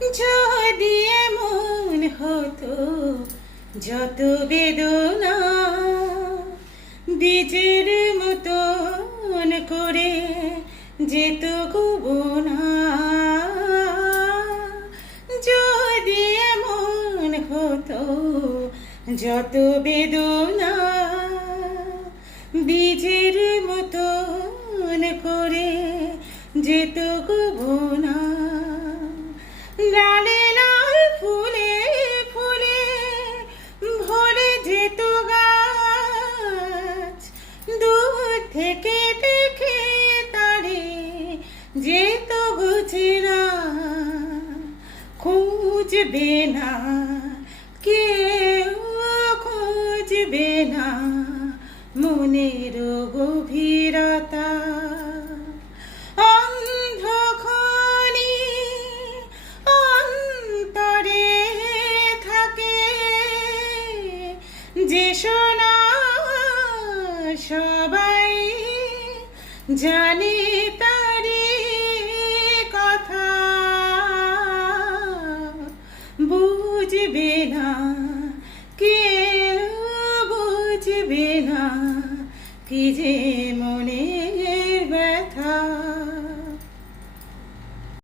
যদি এমন হতো যত বেদনা বীজের মতন করে যেত গোবনা, যদি এমন হতো যত বেদনা বীজের মতন করে যেত গোবনা, ডালে লাল ফুলে ফুলে ভরে যেত গাছ, দূর থেকে দেখে তারে যেত গুছরা, খুঁজবে না কেউ, খুঁজবে না মনের গভীরতা। অন্ধখনি অন্তরে থাকে যে সোনা সবাই জানে তারি কথা, বুঝবে না কেউ, বুঝবে না কি যে মনে